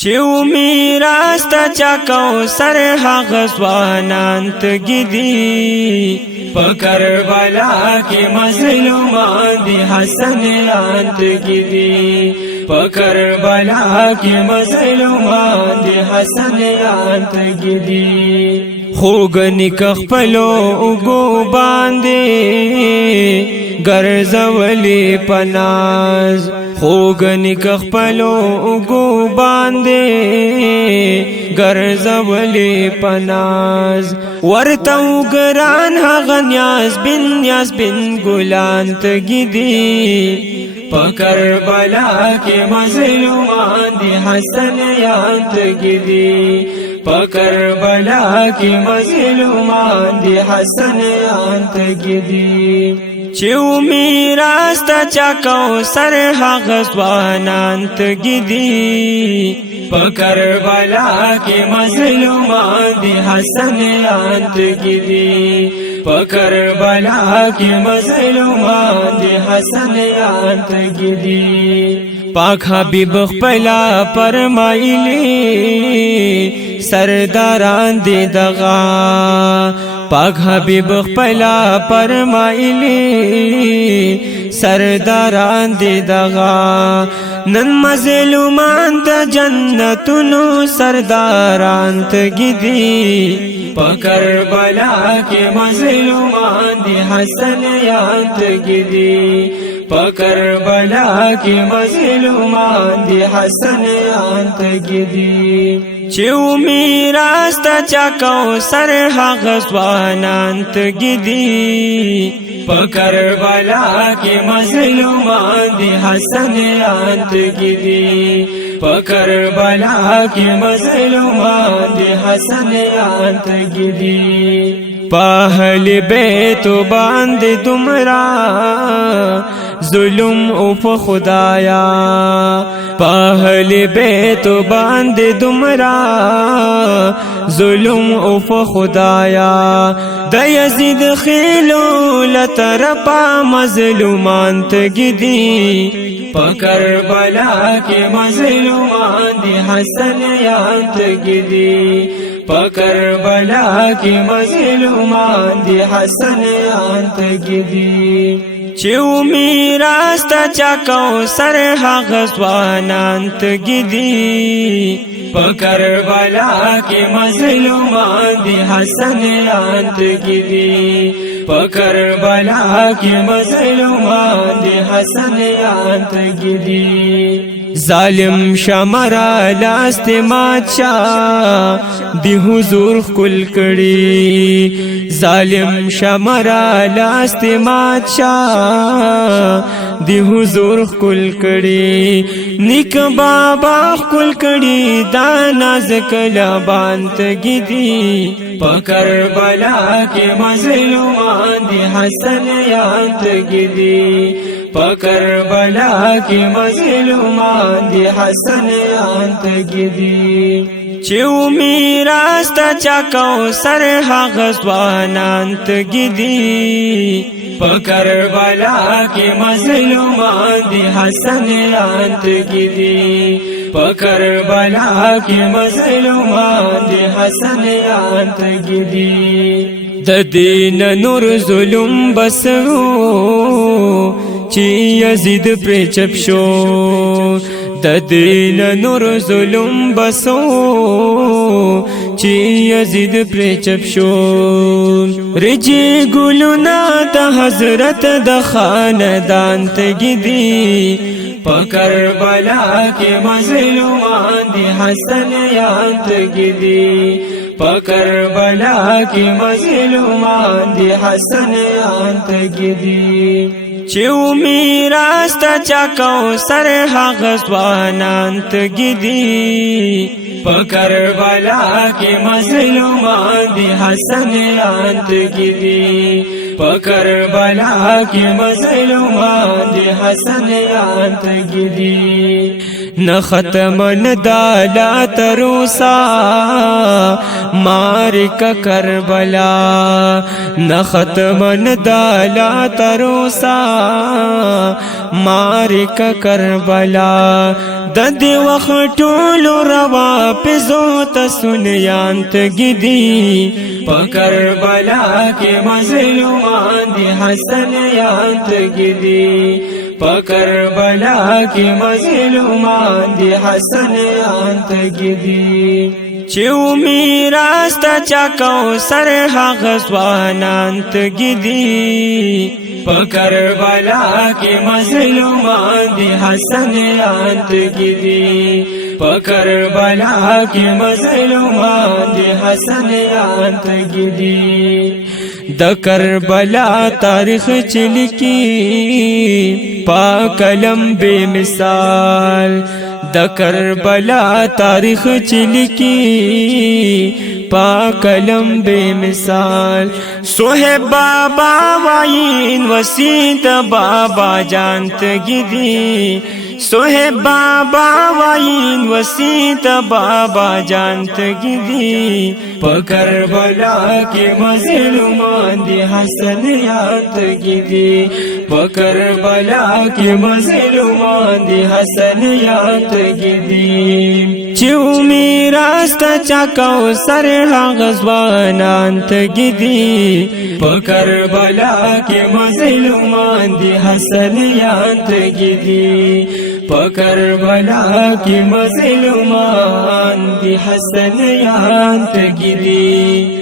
چیو میراث تا چا کوثر هغه ځوانان تګدي په کربلا کې مظلومان دي حسنیان تګدي په کربلا کې مظلومان دي حسنیان تګدي خوګنی خپلو وګو باندې ګرځولې پناز خوګنی خپلو وګو باندې ګرځولې پناز ورته وګران هغه نیاز بن ګلان تګدي په کربلا کې مظلومان دي حسنیان تګدي په کربلا کې مظلومان دي حسنیان تګدي چیو میراث تا چا کوثر هغه ځوانان تګدي په کربلا کې مظلومان دي حسنیان تګدي په کربلا کې مظلومان دي حسنیان تګدي پاک حبیب خپلا فرمایلی سرداران دی دغا پاک حبیب خپلا فرمایلی سرداران دی دغا نن مظلومان د جنتونو سرداران تګدي په کربلا کې مظلومان دي حسنیان تګدي په کربلا کې مظلومان دي حسنیان تګدي چیو میراث تا چا کوثر هغه ځوانان تګدي په کربلا کې مظلومان دي حسنیان تګدي په کربلا کې مظلومان دي حسنیان تګدي پاهل بیت باندې دمرا ظلم او په خدایا پاهل بیت باندې دمرا ظلم او په خدایا د یزید خیلو لطرفا مظلومان تګدي په کربلا کې مظلومان دي حسنیان تګدي په کربلا کې مظلومان دي حسنیان تګدي چیو میراث تا چا کوثر هغه ځوانان تګدي په کربلا کې مظلومان دي حسنیان تګدي په کربلا کې مظلومان دي حسنیان تګدي ظالم شمرا لاست ماتشا دی حضور کل کړي ظالم شمرا لاست ماتشا دی حضور کل کړي نیک بابا کل کړي دا نازک لبان تګدي په کربلا کې مظلومان دي حسنیان تګدي په کربلا کې مظلومان دي حسنیان تګدي چیو میراث تا چا کوثر هغه ځوانان تګدي په کربلا کې مظلومان دي حسنیان تګدي په کربلا کې مظلومان دي حسنیان تګدي د دین نور ظلم بسو چی یزید پر چپ شو د دین نور ظلم بسو چی یزید پر چپ شو رجی ګلونا د حضرت د خاندان تګدي په کربلا کې مظلومان دي حسنیان تګدي په کربلا کې مظلومان دي حسنیان تګدي چیو میراث تا چا کوثر هغه ځوانان تګدي په کربلا کې مظلومان دي حسنیان تګدي کربلا کی مظلومان دی حسن یان تگیدی نہ ختم ندالا تروسا مارک کربلا نہ ختم ندالا تروسا مارک کربلا ددی وقت ټولو روا پزو تسنیان تگیدی کربلا کی مظلومان دی حسن یان تگیدی کربلا کی مظلومان دی حسن یان تگیدی چیو میراست چا کوثر حق زوانان تگیدی کربلا کی مظلومان دی حسن یان تگیدی کربلا کی مظلومان دی حسن یان تگیدی د کربلا تاریخ چلکی پا کلم بے مثال د کربلا تاریخ چلکی پا کلم بے مثال صہیب بابا وائین وسید بابا جانت گیدی صہیب بابا وائین وسید بابا جانت گیدی کربلا کی مظلومان دی حسن یان تگیدی کربلا کی مظلومان دی حسن یان تگیدی چیو میراست چا کوثر حق زوانان تگیدی کربلا کی مظلومان دی حسن یان تگیدی کربلا کی مظلومان دی حسن یان تگیدی